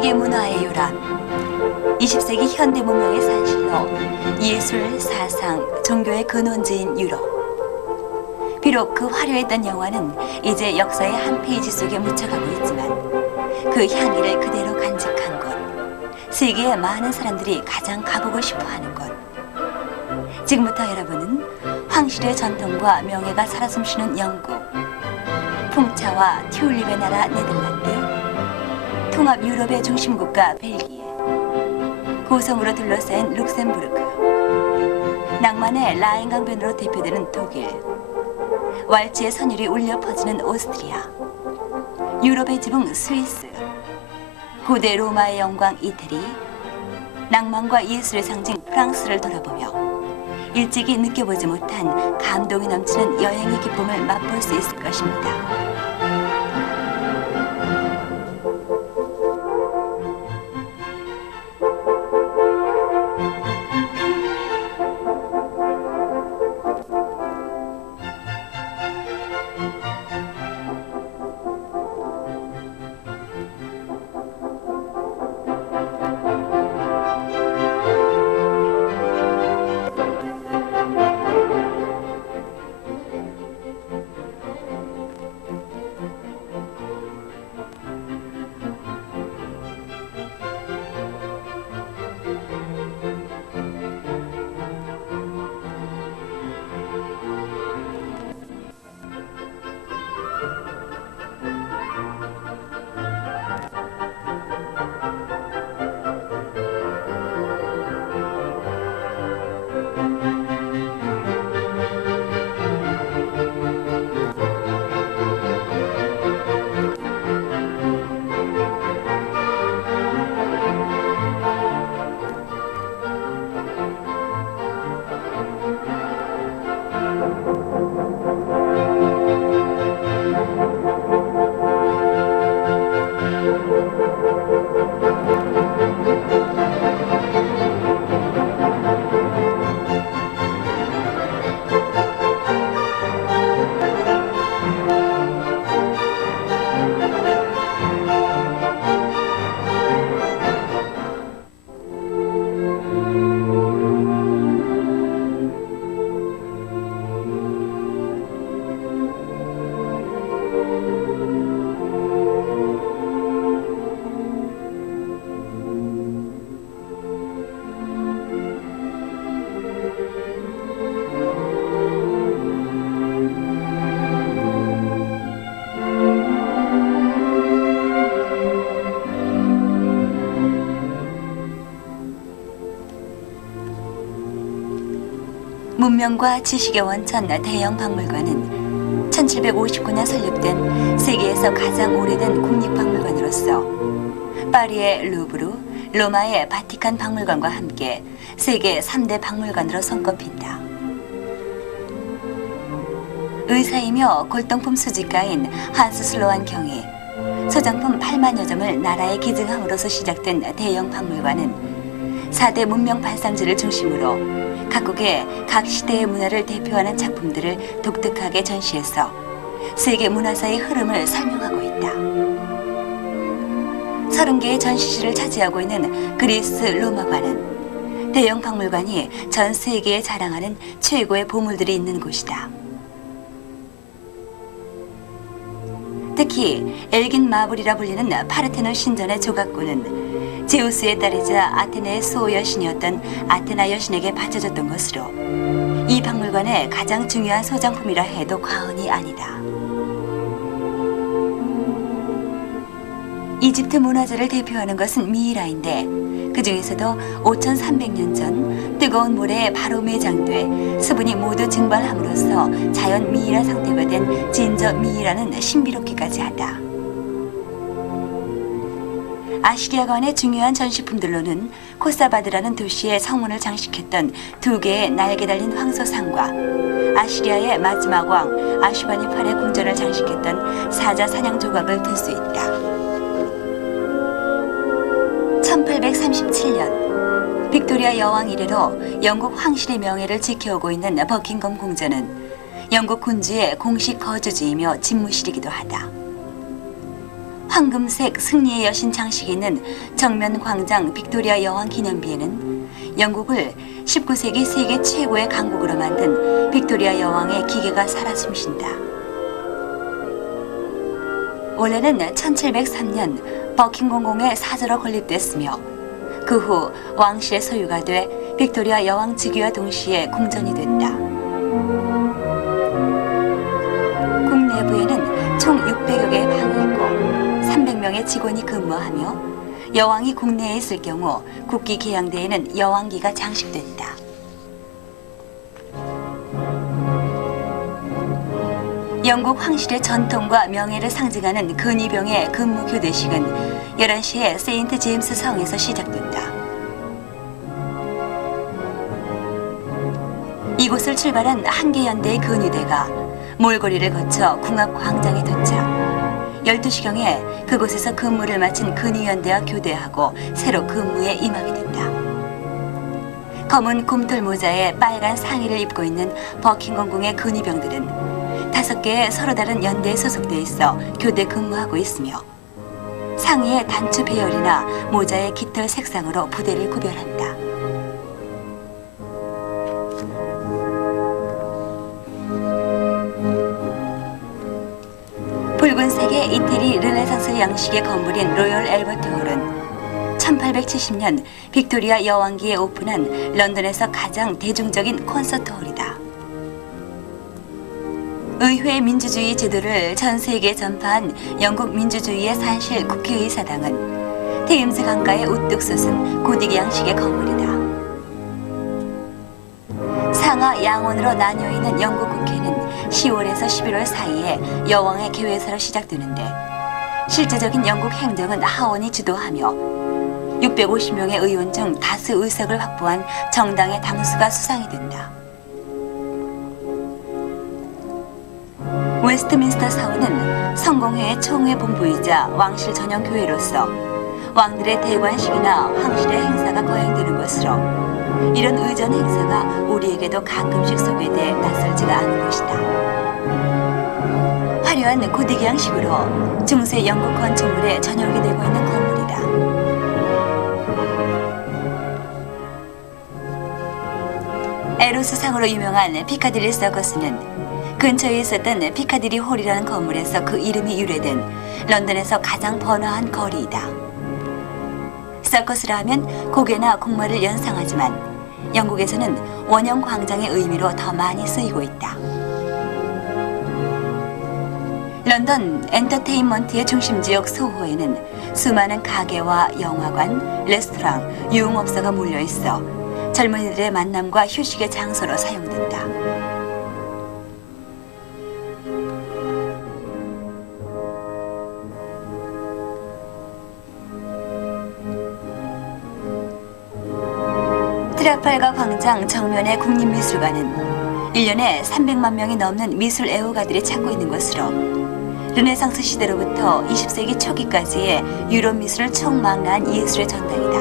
세계 문화의 요람, 20세기 현대 문명의 산실로 예술, 사상, 종교의 근원지인 유럽. 비록 그 화려했던 영화는 이제 역사의 한 페이지 속에 묻혀가고 있지만 그 향기를 그대로 간직한 곳, 세계의 많은 사람들이 가장 가보고 싶어하는 곳. 지금부터 여러분은 황실의 전통과 명예가 살아 숨쉬는 영국, 풍차와 튤립의 나라 네덜란드, 통합 유럽의 중심국가 벨기에, 고성으로 둘러싸인 룩셈부르크, 낭만의 라인 강변으로 대표되는 독일, 왈츠의 선율이 울려 퍼지는 오스트리아, 유럽의 지붕 스위스, 고대 로마의 영광 이태리, 낭만과 예술의 상징 프랑스를 돌아보며 일찍이 느껴보지 못한 감동이 넘치는 여행의 기쁨을 맛볼 수 있을 것입니다. 문명과 지식의 원천 대형 박물관은 1759년 설립된 세계에서 가장 오래된 국립박물관으로서 파리의 루브르, 로마의 바티칸 박물관과 함께 세계 3대 박물관으로 손꼽힌다. 의사이며 골동품 수집가인 한스 슬로안 경이 소장품 8만여 점을 나라에 기증함으로써 시작된 대형 박물관은 4대 문명 발상지를 중심으로 각국의 각 시대의 문화를 대표하는 작품들을 독특하게 전시해서 세계 문화사의 흐름을 설명하고 있다. 30개의 전시실을 차지하고 있는 그리스 로마관은 대형 박물관이 전 세계에 자랑하는 최고의 보물들이 있는 곳이다. 특히 엘긴 마블이라 불리는 파르테논 신전의 조각구는 제우스의 딸이자 아테네의 수호 여신이었던 아테나 여신에게 바쳐졌던 것으로 이 박물관의 가장 중요한 소장품이라 해도 과언이 아니다. 이집트 문화재를 대표하는 것은 미이라인데 그 중에서도 5300년 전 뜨거운 물에 바로 매장돼 수분이 모두 증발함으로써 자연 미이라 상태가 된 진저 미이라는 신비롭기까지 하다. 아시리아관의 중요한 전시품들로는 코사바드라는 도시의 성문을 장식했던 2개의 날개 달린 황소상과 아시리아의 마지막 왕 아슈바니팔의 궁전을 장식했던 사자 사냥 조각을 들 수 있다. 1837년 빅토리아 여왕 이래로 영국 황실의 명예를 지켜오고 있는 버킹엄 궁전은 영국 군주의 공식 거주지이며 집무실이기도 하다. 황금색 승리의 여신 장식이 있는 정면 광장 빅토리아 여왕 기념비에는 영국을 19세기 세계 최고의 강국으로 만든 빅토리아 여왕의 기계가 살아 숨쉰다. 원래는 1703년 버킹엄宮의 사저로 건립됐으며 그 후 왕실의 소유가 돼 빅토리아 여왕 즉위와 동시에 궁전이 됐다. 국내부에는 총 600여 개의 방이 있고 300명의 직원이 근무하며 여왕이 국내에 있을 경우 국기 개양대에는 여왕기가 장식됐다. 영국 황실의 전통과 명예를 상징하는 근위병의 근무 교대식은 11시에 세인트 제임스 성에서 시작된다. 이곳을 출발한 한계연대의 근위대가 몰거리를 거쳐 궁합 광장에 도착. 12시경에 그곳에서 근무를 마친 근위연대와 교대하고 새로 근무에 임하게 된다. 검은 곰털 모자에 빨간 상의를 입고 있는 버킹엄궁의 근위병들은 5개의 서로 다른 연대에 소속돼 있어 교대 근무하고 있으며 상의의 단추 배열이나 모자의 깃털 색상으로 부대를 구별한다. 붉은색의 이태리 르네상스 양식의 건물인 로열 앨버트 홀은 1870년 빅토리아 여왕기에 오픈한 런던에서 가장 대중적인 콘서트 홀이다. 의회 민주주의 제도를 전 세계에 전파한 영국 민주주의의 산실 국회의사당은 테임즈 강가에 우뚝 솟은 고딕 양식의 건물이다. 상하 양원으로 나뉘어 있는 영국 국회는 10월에서 11월 사이에 여왕의 개회사로 시작되는데 실제적인 영국 행정은 하원이 주도하며 650명의 의원 중 다수 의석을 확보한 정당의 당수가 수상이 된다. 웨스트민스터 사원은 성공회의 총회 본부이자 왕실 전용 교회로서 왕들의 대관식이나 황실의 행사가 거행되는 것으로 이런 의전 행사가 우리에게도 가끔씩 소개돼 낯설지가 않은 것이다. 화려한 고딕 양식으로 중세 영국 건축물의 전형이 되고 있는 건물이다. 에로스상으로 유명한 피카딜리 서커스는 근처에 있었던 피카디리 홀이라는 건물에서 그 이름이 유래된 런던에서 가장 번화한 거리이다. 서커스라 하면 고개나 공마를 연상하지만 영국에서는 원형 광장의 의미로 더 많이 쓰이고 있다. 런던 엔터테인먼트의 중심지역 소호에는 수많은 가게와 영화관, 레스토랑, 유흥업소가 몰려있어 젊은이들의 만남과 휴식의 장소로 사용된다. 트라팔가 광장 정면의 국립미술관은 1년에 300만 명이 넘는 미술 애호가들이 찾고 있는 것으로 르네상스 시대로부터 20세기 초기까지의 유럽 미술을 총망라한 예술의 전당이다.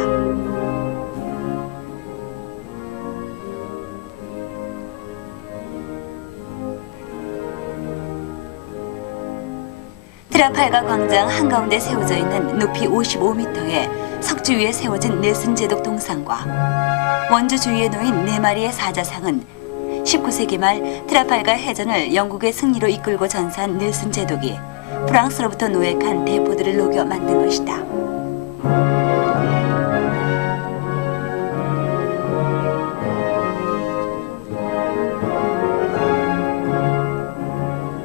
트라팔가 광장 한가운데 세워져 있는 높이 55m의 석주 위에 세워진 넬슨 제독 동상과 원주 주위에 놓인 4마리의 사자상은 19세기 말 트라팔가 해전을 영국의 승리로 이끌고 전사한 넬슨 제독이 프랑스로부터 노획한 대포들을 녹여 만든 것이다.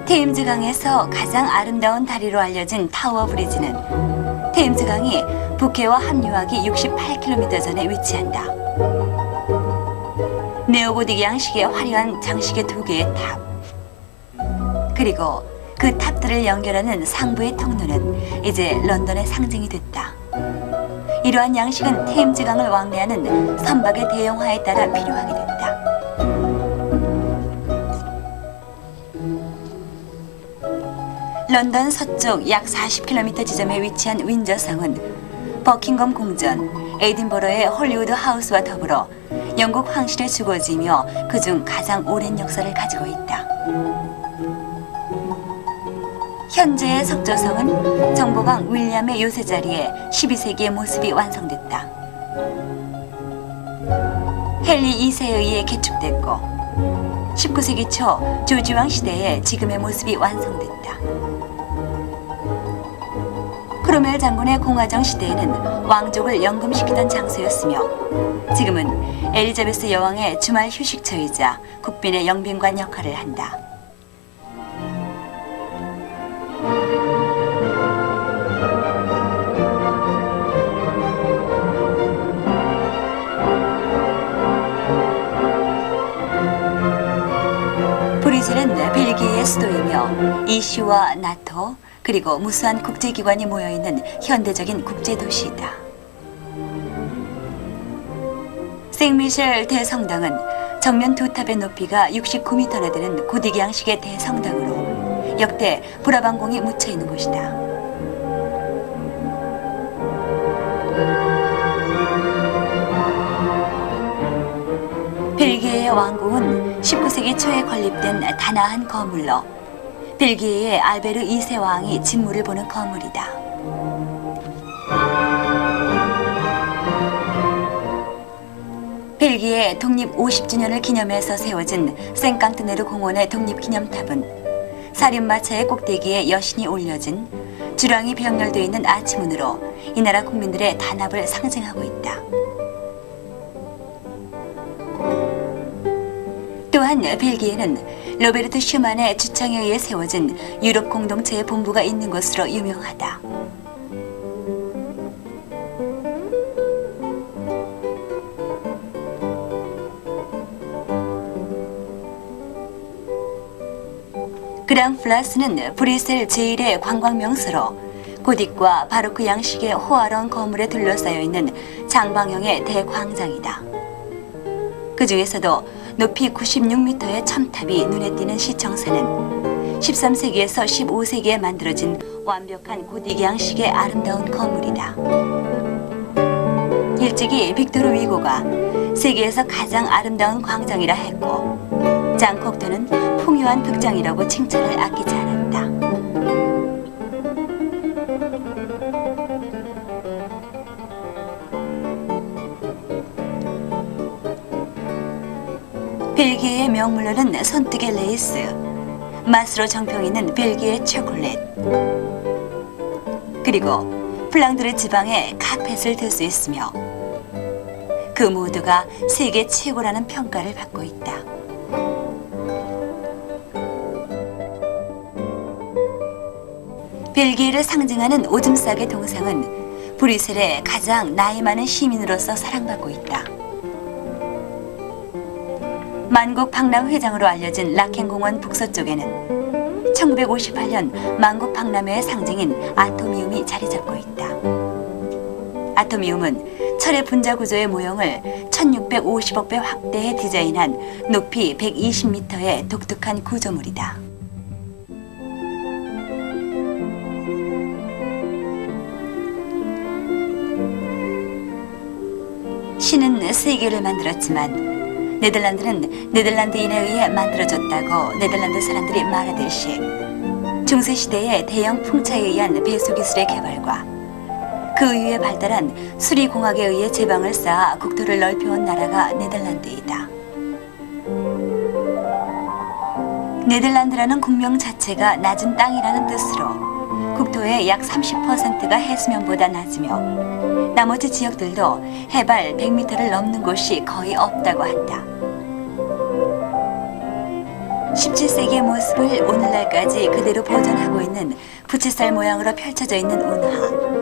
테임즈강에서 가장 아름다운 다리로 알려진 타워 브리지는 테임즈강이 북해와 합류하기 68km 전에 위치한다. 네오고딕 양식의 화려한 장식의 2개의 탑, 그리고 그 탑들을 연결하는 상부의 통로는 이제 런던의 상징이 됐다. 이러한 양식은 테임즈강을 왕래하는 선박의 대형화에 따라 필요하게 됐다. 런던 서쪽 약 40km 지점에 위치한 윈저성은 버킹엄 궁전, 에딘버러의 홀리우드 하우스와 더불어 영국 황실의 주거지이며 그중 가장 오랜 역사를 가지고 있다. 현재의 석조성은 정보왕 윌리엄의 요새 자리에 12세기의 모습이 완성됐다. 헨리 2세에 의해 개축됐고 19세기 초 조지왕 시대에 지금의 모습이 완성됐다. 크로멜 장군의 공화정 시대에는 왕족을 연금시키던 장소였으며 지금은 엘리자베스 여왕의 주말 휴식처이자 국빈의 영빈관 역할을 한다. 브뤼셀은 벨기에의 수도이며 EC와 나토 그리고 무수한 국제기관이 모여있는 현대적인 국제도시이다. 생미셸 대성당은 정면 두 탑의 높이가 69m나 되는 고딕 양식의 대성당으로 역대 브라방공이 묻혀있는 곳이다. 벨기에의 왕궁은 19세기 초에 건립된 단아한 건물로 벨기에의 알베르 2세 왕이 진무를 보는 건물이다. 벨기에 독립 50주년을 기념해서 세워진 생깡트네르 공원의 독립기념탑은 사륜마차의 꼭대기에 여신이 올려진 주랑이 병렬되어 있는 아치문으로 이 나라 국민들의 단합을 상징하고 있다. 또한 벨기에는 로베르트 슈만의 주청에 의해 세워진 유럽 공동체의 본부가 있는 곳으로 유명하다. 그랑플라스는 브뤼셀 제1의 관광 명소로 고딕과 바로크 양식의 호화로운 건물에 둘러싸여 있는 장방형의 대광장이다. 그 중에서도 높이 96m의 첨탑이 눈에 띄는 시청사는 13세기에서 15세기에 만들어진 완벽한 고딕 양식의 아름다운 건물이다. 일찍이 빅토르 위고가 세계에서 가장 아름다운 광장이라 했고 장 콕토는 풍요한 극장이라고 칭찬을 아끼지 않았다. 벨기에의 명물로는 손뜨개 레이스, 맛으로 정평이 있는 벨기에 초콜릿, 그리고 플랑드르 지방의 카펫을 들 수 있으며 그 모두가 세계 최고라는 평가를 받고 있다. 벨기에를 상징하는 오줌 싸개 동상은 브뤼셀의 가장 나이 많은 시민으로서 사랑받고 있다. 만국 박람 회장으로 알려진 라켄공원 북서쪽에는 1958년 만국 박람회의 상징인 아토미움이 자리 잡고 있다. 아토미움은 철의 분자 구조의 모형을 1650억 배 확대해 디자인한 높이 120m의 독특한 구조물이다. 신은 세계를 만들었지만 네덜란드는 네덜란드인에 의해 만들어졌다고 네덜란드 사람들이 말하듯이 중세시대의 대형 풍차에 의한 배수기술의 개발과 그 이후에 발달한 수리공학에 의해 제방을 쌓아 국토를 넓혀온 나라가 네덜란드이다. 네덜란드라는 국명 자체가 낮은 땅이라는 뜻으로 국토의 약 30%가 해수면보다 낮으며 나머지 지역들도 해발 100m를 넘는 곳이 거의 없다고 한다. 17세기의 모습을 오늘날까지 그대로 보존하고 있는 부채살 모양으로 펼쳐져 있는 운하.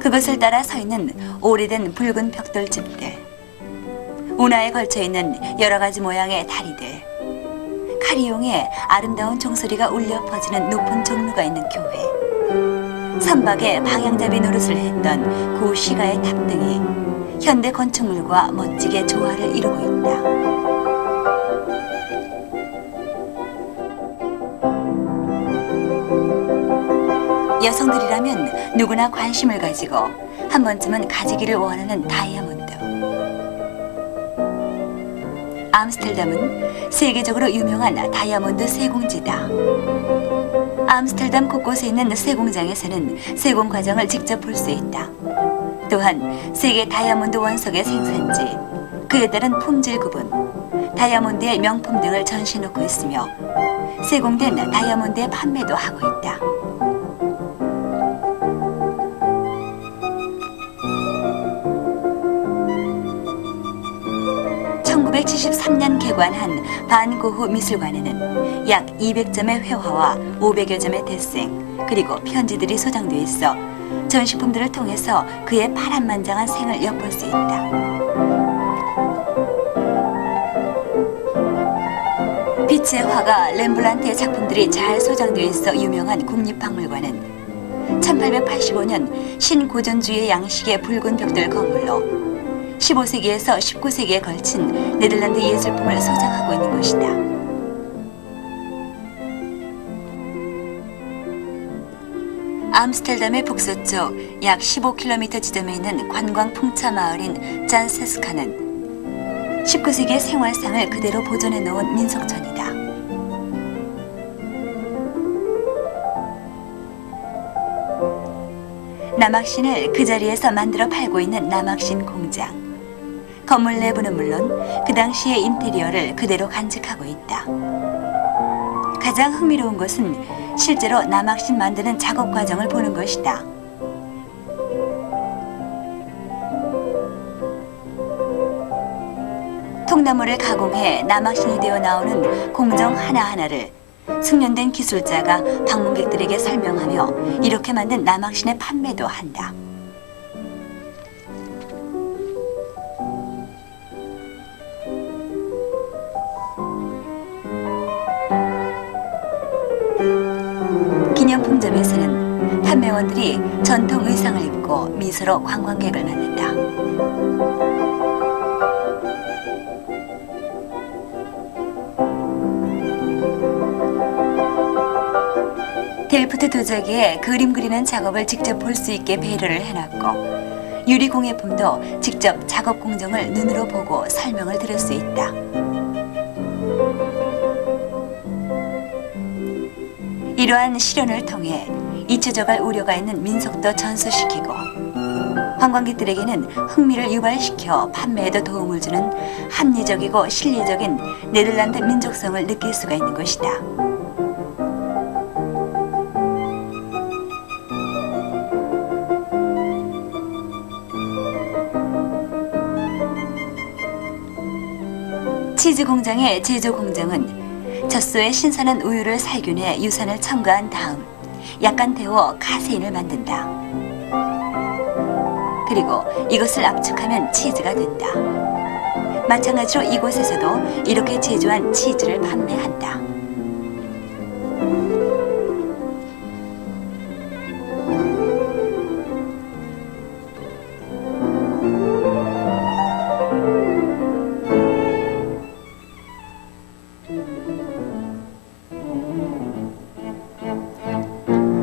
그것을 따라 서 있는 오래된 붉은 벽돌집들. 운하에 걸쳐 있는 여러 가지 모양의 다리들. 카리용의 아름다운 종소리가 울려 퍼지는 높은 종루가 있는 교회. 선박에 방향잡이 노릇을 했던 고 시가의 탑 등이 현대 건축물과 멋지게 조화를 이루고 있다. 여성들이라면 누구나 관심을 가지고 한 번쯤은 가지기를 원하는 다이아몬드. 암스테르담은 세계적으로 유명한 다이아몬드 세공지다. 암스테르담 곳곳에 있는 쇠 공장에서는 세공 과정을 직접 볼 수 있다. 또한 세계 다이아몬드 원석의 생산지, 그에 따른 품질 구분, 다이아몬드의 명품 등을 전시해 놓고 있으며 세공된 다이아몬드의 판매도 하고 있다. (1973년) 개관한 반고흐 미술관에는 약 200점의 회화와 500여 점의 데생, 그리고 편지들이 소장되어 있어 전시품들을 통해서 그의 파란만장한 생을 엿볼 수 있다. 빛의 화가 렘블란트의 작품들이 잘 소장되어 있어 유명한 국립박물관은 1885년 신고전주의 양식의 붉은 벽돌 건물로 15세기에서 19세기에 걸친 네덜란드 예술품을 소장하고 있는 곳이다. 암스테르담의 북서쪽 약 15km 지점에 있는 관광 풍차 마을인 잔세스카는 19세기의 생활상을 그대로 보존해 놓은 민속촌이다. 남악신을 그 자리에서 만들어 팔고 있는 남악신 공장. 건물 내부는 물론 그 당시의 인테리어를 그대로 간직하고 있다. 가장 흥미로운 것은 실제로 남악신 만드는 작업 과정을 보는 것이다. 통나무를 가공해 남악신이 되어 나오는 공정 하나하나를 숙련된 기술자가 방문객들에게 설명하며 이렇게 만든 남악신의 판매도 한다. 기념품점에서는 판매원들이 전통 의상을 입고 미소로 관광객을 맞는다. 델프트 도자기에 그림 그리는 작업을 직접 볼 수 있게 배려를 해놨고 유리 공예품도 직접 작업 공정을 눈으로 보고 설명을 들을 수 있다. 이러한 실현을 통해 잊혀져갈 우려가 있는 민속도 전수시키고 관광객들에게는 흥미를 유발시켜 판매에도 도움을 주는 합리적이고 실리적인 네덜란드 민족성을 느낄 수가 있는 것이다. 치즈 공장의 제조 공정은 젖소에 신선한 우유를 살균해 유산을 첨가한 다음 약간 데워 카세인을 만든다. 그리고 이것을 압축하면 치즈가 된다. 마찬가지로 이곳에서도 이렇게 제조한 치즈를 판매한다.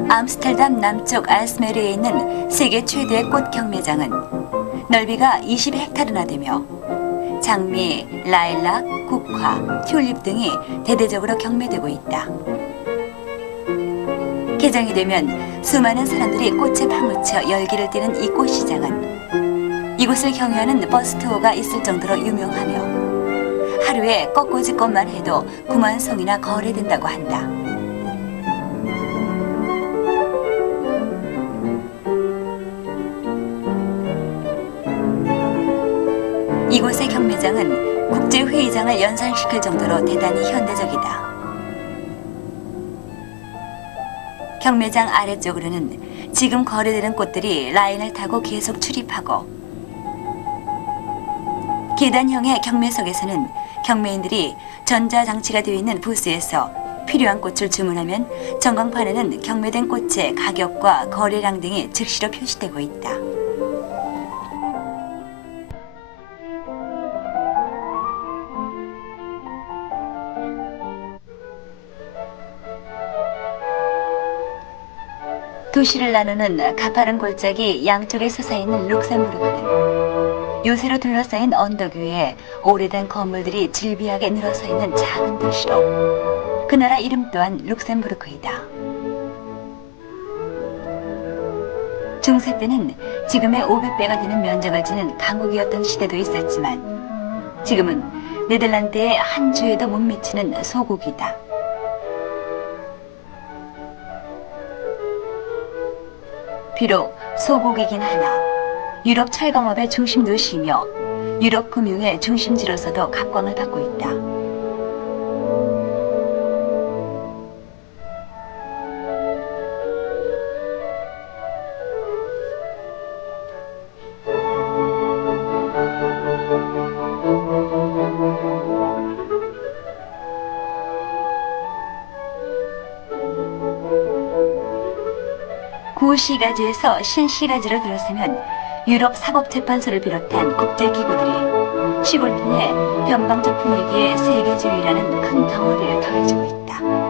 암스테르담 남쪽 알스메르에 있는 세계 최대의 꽃 경매장은 넓이가 20헥타르나 되며 장미, 라일락, 국화, 튤립 등이 대대적으로 경매되고 있다. 개장이 되면 수많은 사람들이 꽃에 파묻혀 열기를 띠는 이 꽃시장은 이곳을 경유하는 버스 투어가 있을 정도로 유명하며 하루에 꽃꽂이 꽃만 해도 9만 송이나 거래된다고 한다. 이곳의 경매장은 국제회의장을 연상시킬 정도로 대단히 현대적이다. 경매장 아래쪽으로는 지금 거래되는 꽃들이 라인을 타고 계속 출입하고 계단형의 경매석에서는 경매인들이 전자장치가 되어 있는 부스에서 필요한 꽃을 주문하면 전광판에는 경매된 꽃의 가격과 거래량 등이 즉시로 표시되고 있다. 도시를 나누는 가파른 골짜기 양쪽에 솟아있는 룩셈부르크는 요새로 둘러싸인 언덕 위에 오래된 건물들이 질비하게 늘어서 있는 작은 도시로 그 나라 이름 또한 룩셈부르크이다. 중세 때는 지금의 500배가 되는 면적을 지닌 강국이었던 시대도 있었지만 지금은 네덜란드의 한 주에도 못 미치는 소국이다. 비록 소국이긴 하나 유럽 철강업의 중심 도시이며 유럽 금융의 중심지로서도 각광을 받고 있다. 구시가지에서 신시가지로 들어서면 유럽 사법재판소를 비롯한 국제기구들이 시골 통해 변방적 분위기의 세계주의라는 큰 덩어리를 더해주고 있다.